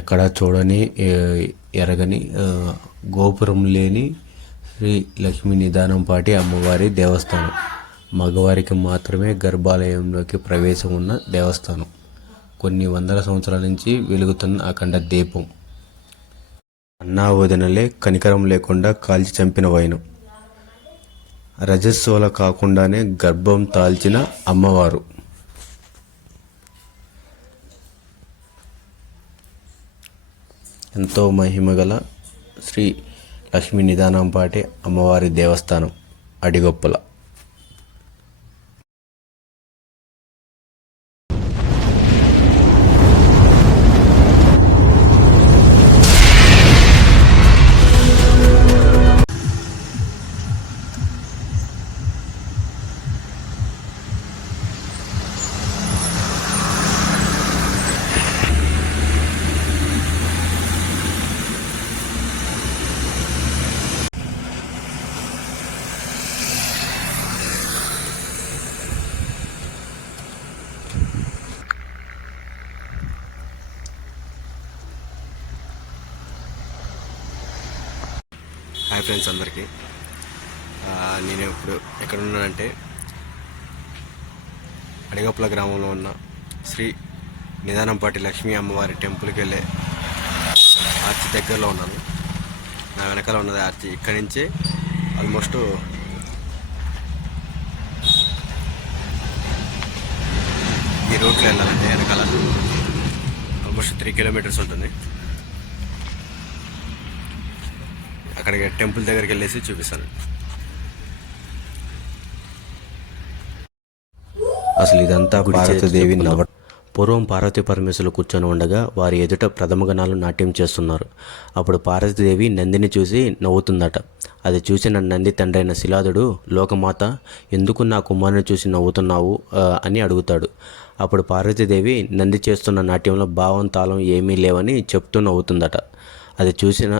ఎక్కడా చూడని ఎరగని గోపురం లేని శ్రీ లక్ష్మీ నిదానంపాటి అమ్మవారి దేవస్థానం. మగవారికి మాత్రమే గర్భాలయంలోకి ప్రవేశం ఉన్న దేవస్థానం. కొన్ని వందల సంవత్సరాల నుంచి వెలుగుతున్న అఖండ దీపం. అన్నా వదినలే కనికరం లేకుండా కాల్చి చంపిన వైనం. రజస్వల కాకుండానే గర్భం తాల్చిన అమ్మవారు. ఎంతో మహిమగల శ్రీ లక్ష్మీ నిదానంపాటి అమ్మవారి దేవస్థానం అడిగొప్పల. హాయ్ ఫ్రెండ్స్ అందరికీ. నేను ఇప్పుడు ఎక్కడ ఉన్నానంటే అడిగొప్పల గ్రామంలో ఉన్న శ్రీ నిదానంపాటి లక్ష్మీ అమ్మవారి టెంపుల్కి వెళ్ళే ఆర్చి దగ్గరలో ఉన్నాను. నా వెనకాల ఉన్నది ఆర్చి. ఇక్కడి నుంచి ఆల్మోస్ట్ ఈ రూట్లో వెళ్ళాలంటే వెనకాల ఆల్మోస్ట్ 3 కిలోమీటర్స్ ఉంటుంది. అక్కడికి టెంపుల్ దగ్గరికి వెళ్ళేసి చూపిస్తాను. అసలు ఇదంతా పార్వతీదేవి పూర్వం పార్వతీ పరమేశ్వరులు కూర్చొని ఉండగా వారి ఎదుట ప్రథమగణాలు నాట్యం చేస్తున్నారు. అప్పుడు పార్వతీదేవి నందిని చూసి నవ్వుతుందట. అది చూసిన నంది తండ్రి అయిన శిలాదుడు, లోకమాత ఎందుకు నా కుమారుని చూసి నవ్వుతున్నావు అని అడుగుతాడు. అప్పుడు పార్వతీదేవి నంది చేస్తున్న నాట్యంలో భావం తాళం ఏమీ లేవని చెప్తూ నవ్వుతుందట. అది చూసిన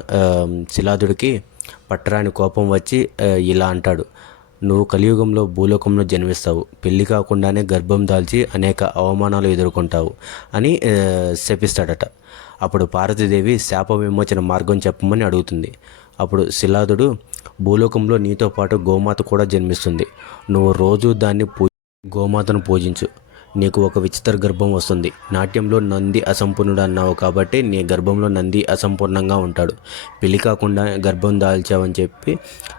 శిలాదుడికి పట్టరాని కోపం వచ్చి ఇలా అంటాడు, నువ్వు కలియుగంలో భూలోకంలో జన్మిస్తావు, పెళ్లి కాకుండానే గర్భం దాల్చి అనేక అవమానాలు ఎదుర్కొంటావు అని శపిస్తాడట. అప్పుడు పార్వతీదేవి శాప విమోచన మార్గం చెప్పమని అడుగుతుంది. అప్పుడు శిలాదుడు, భూలోకంలో నీతో పాటు గోమాత కూడా జన్మిస్తుంది, నువ్వు రోజు దాన్ని గోమాతను పూజించు, నీకు ఒక విచిత్ర గర్భం వస్తుంది. నాట్యంలో నంది అసంపూర్ణుడు అన్నావు కాబట్టి నీ గర్భంలో నంది అసంపూర్ణంగా ఉంటాడు. పెళ్లి కాకుండా గర్భం దాల్చావని చెప్పి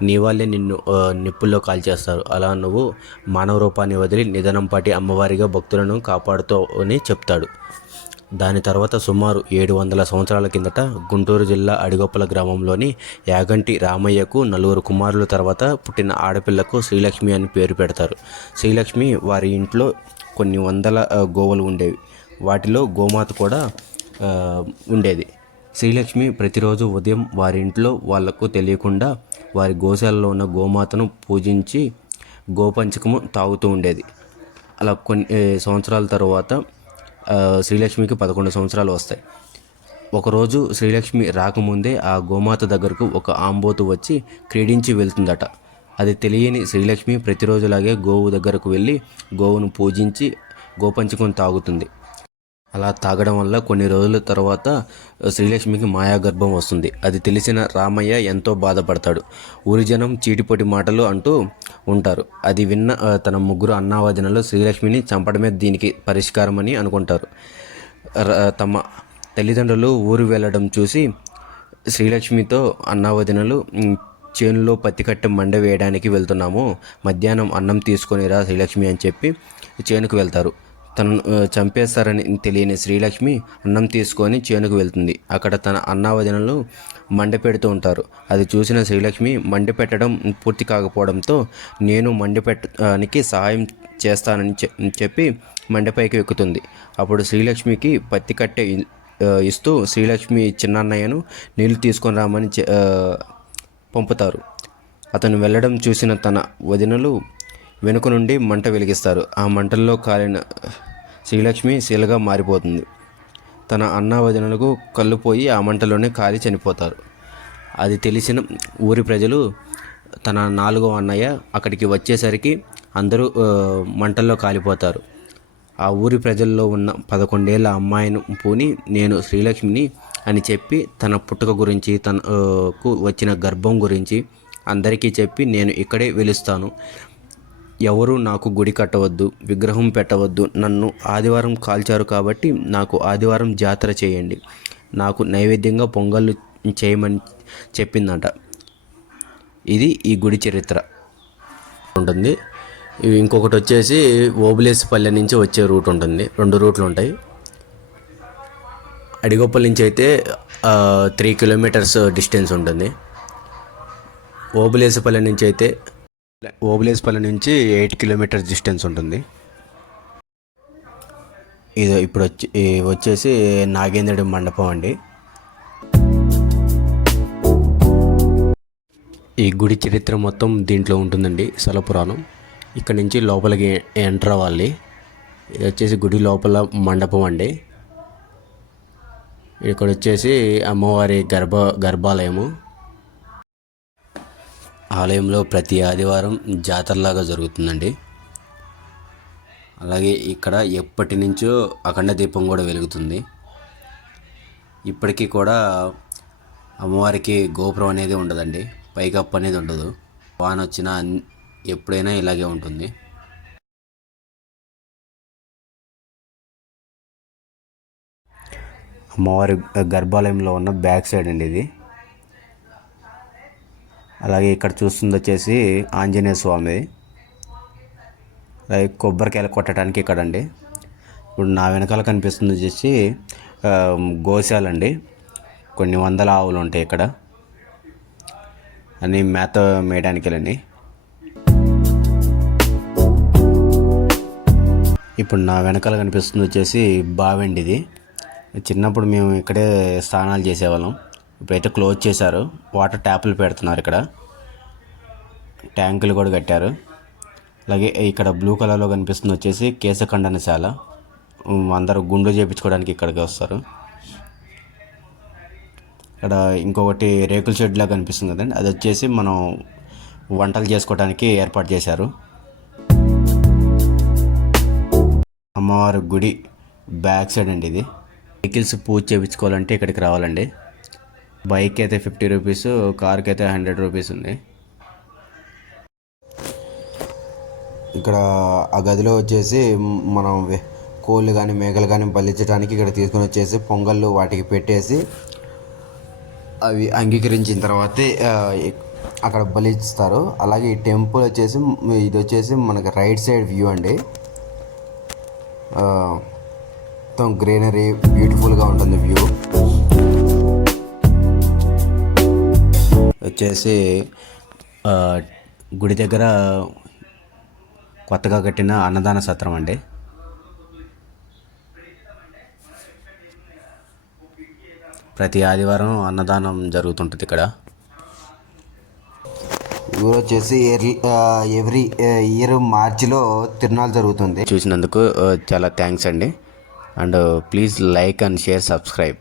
నీ వాళ్ళే నిన్ను నిప్పుల్లో కాల్చేస్తారు. అలా నువ్వు మానవ రూపాన్ని వదిలి నిదానంపాటి అమ్మవారిగా భక్తులను కాపాడుతావు అని చెప్తాడు. దాని తర్వాత సుమారు 700 సంవత్సరాల కిందట గుంటూరు జిల్లా అడిగొప్పల గ్రామంలోని యాగంటి రామయ్యకు 4 కుమారుల తర్వాత పుట్టిన ఆడపిల్లకు శ్రీలక్ష్మి అని పేరు పెడతారు. శ్రీలక్ష్మి వారి ఇంట్లో కొన్ని వందల గోవులు ఉండేవి. వాటిలో గోమాత కూడా ఉండేది. శ్రీలక్ష్మి ప్రతిరోజు ఉదయం వారి ఇంట్లో వాళ్లకు తెలియకుండా వారి గోశాలలో ఉన్న గోమాతను పూజించి గోపంచకము తాగుతూ ఉండేది. అలా కొన్ని సంవత్సరాల తర్వాత శ్రీలక్ష్మికి 11 సంవత్సరాలు వస్తాయి. ఒకరోజు శ్రీలక్ష్మి రాకముందే ఆ గోమాత దగ్గరకు ఒక ఆంబోతు వచ్చి క్రీడించి వెళ్తుందట. అది తెలియని శ్రీలక్ష్మి ప్రతిరోజులాగే గోవు దగ్గరకు వెళ్ళి గోవును పూజించి గోపంచకం తాగుతుంది. అలా తాగడం వల్ల కొన్ని రోజుల తర్వాత శ్రీలక్ష్మికి మాయాగర్భం వస్తుంది. అది తెలిసిన రామయ్య ఎంతో బాధపడతాడు. ఊరి జనం చీటిపొటి మాటలు అంటూ ఉంటారు. అది విన్న తన 3 అన్నావదినలు శ్రీలక్ష్మిని చంపడమే దీనికి పరిష్కారం అని అనుకుంటారు. తమ తల్లిదండ్రులు ఊరు వెళ్ళడం చూసి శ్రీలక్ష్మితో అన్నావదినలు, చేనులో పత్తి కట్టె మండ వేయడానికి వెళ్తున్నాము, మధ్యాహ్నం అన్నం తీసుకొనిరా శ్రీలక్ష్మి అని చెప్పి చేనుకు వెళ్తారు. తనను చంపేస్తారని తెలియని శ్రీలక్ష్మి అన్నం తీసుకొని చేనుకు వెళ్తుంది. అక్కడ తన అన్నావదినలు మండ పెడుతూ ఉంటారు. అది చూసిన శ్రీలక్ష్మి మండి పెట్టడం పూర్తి కాకపోవడంతో నేను మండి పెట్టడానికి సహాయం చేస్తానని చెప్పి మండపైకి ఎక్కుతుంది. అప్పుడు శ్రీలక్ష్మికి పత్తి కట్టె ఇస్తూ శ్రీలక్ష్మి చిన్నన్నయ్యను నీళ్లు తీసుకొని రామని పంపుతారు. అతను వెళ్ళడం చూసిన తన వదినలు వెనుక నుండి మంట వెలిగిస్తారు. ఆ మంటల్లో కాలిన శ్రీలక్ష్మి శిలగా మారిపోతుంది. తన అన్న వదినలకు కళ్ళు పోయి ఆ మంటలోనే కాలి చనిపోతారు. అది తెలిసిన ఊరి ప్రజలు తన 4వ అన్నయ్య అక్కడికి వచ్చేసరికి అందరూ మంటల్లో కాలిపోతారు. ఆ ఊరి ప్రజల్లో ఉన్న 11 ఏళ్ల అమ్మాయిని పూని నేను శ్రీలక్ష్మిని అని చెప్పి తన పుట్టుక గురించి తనకు వచ్చిన గర్భం గురించి అందరికీ చెప్పి నేను ఇక్కడే వెలుస్తాను, ఎవరు నాకు గుడి కట్టవద్దు, విగ్రహం పెట్టవద్దు, నన్ను ఆదివారం కాల్చారు కాబట్టి నాకు ఆదివారం జాతర చేయండి, నాకు నైవేద్యంగా పొంగళ్ళు చేయమని చెప్పిందంట. ఇది ఈ గుడి చరిత్ర ఉంటుంది. ఇంకొకటి వచ్చేసి ఓబులేసుపల్లె నుంచి వచ్చే రూట్ ఉంటుంది. 2 రూట్లు ఉంటాయి. అడిగొప్పల నుంచి అయితే 3 కిలోమీటర్స్ డిస్టెన్స్ ఉంటుంది. ఓబులేసుపల్లె నుంచి 8 కిలోమీటర్స్ డిస్టెన్స్ ఉంటుంది. ఇది ఇప్పుడు వచ్చేసి నాగేంద్రుడి మండపం అండి. ఈ గుడి చరిత్ర మొత్తం దీంట్లో ఉంటుందండి, స్థల పురాణం. ఇక్కడ నుంచి లోపలికి ఎంటర్ అవ్వాలి. ఇది వచ్చేసి గుడి లోపల మండపం అండి. ఇక్కడ వచ్చేసి అమ్మవారి గర్భాలయము. ఆలయంలో ప్రతి ఆదివారం జాతరలాగా జరుగుతుందండి. అలాగే ఇక్కడ ఎప్పటి నుంచో అఖండ దీపం కూడా వెలుగుతుంది. ఇప్పటికీ కూడా అమ్మవారికి గోపురం అనేది ఉండదండి, పైకప్పు అనేది ఉండదు. వాన వచ్చినా ఎప్పుడైనా ఇలాగే ఉంటుంది. అమ్మవారి గర్భాలయంలో ఉన్న బ్యాక్ సైడ్ అండి ఇది. అలాగే ఇక్కడ చూస్తుంది వచ్చేసి ఆంజనేయ స్వామి. అలాగే కొబ్బరికాయలు కొట్టడానికి ఇక్కడ అండి. ఇప్పుడు నా వెనకాల కనిపిస్తుంది వచ్చేసి గోశాలండి. కొన్ని వందల ఆవులు ఉంటాయి ఇక్కడ, అన్నీ మేత మేయడానికి వెళ్ళండి. ఇప్పుడు నా వెనకాల కనిపిస్తుంది వచ్చేసి బావండి. ఇది చిన్నప్పుడు మేము ఇక్కడే స్నానాలు చేసేవాళ్ళం. ఇప్పుడైతే క్లోజ్ చేశారు. వాటర్ ట్యాపులు పెడుతున్నారు. ఇక్కడ ట్యాంకులు కూడా కట్టారు. అలాగే ఇక్కడ బ్లూ కలర్లో కనిపిస్తుంది వచ్చేసి కేశఖండనశాల. అందరూ గుండు చేయించుకోవడానికి ఇక్కడికి వస్తారు. ఇక్కడ ఇంకొకటి రేకుల షెడ్లా కనిపిస్తుంది కదండి, అది వచ్చేసి మనం వంటలు చేసుకోవడానికి ఏర్పాటు చేశారు. అమ్మవారి గుడి బ్యాక్ సైడ్ అండి ఇది. వెహికల్స్ పూజ చేయించుకోవాలంటే ఇక్కడికి రావాలండి. బైక్ అయితే 50 రూపీస్, కార్కి అయితే 100 రూపీస్ ఉంది. ఇక్కడ ఆ గదిలో వచ్చేసి మనం కోళ్ళు కానీ మేకలు కానీ బలించడానికి ఇక్కడ తీసుకొని వచ్చేసి పొంగళ్ళు వాటికి పెట్టేసి అవి అంగీకరించిన తర్వాతే అక్కడ బలిస్తారు. అలాగే ఈ టెంపుల్ వచ్చేసి ఇది వచ్చేసి మనకి రైట్ సైడ్ వ్యూ అండి. మొత్తం గ్రీనరీ బ్యూటిఫుల్గా ఉంటుంది వ్యూ. వచ్చేసి గుడి దగ్గర కొత్తగా కట్టిన అన్నదాన సత్రం అండి. ప్రతి ఆదివారం అన్నదానం జరుగుతుంటుంది ఇక్కడ. ఊరు వచ్చేసి ఎవ్రీ ఇయర్ మార్చిలో తిరునాళ్ళు జరుగుతుంది. చూసినందుకు చాలా థ్యాంక్స్ అండి. And please like and share, subscribe.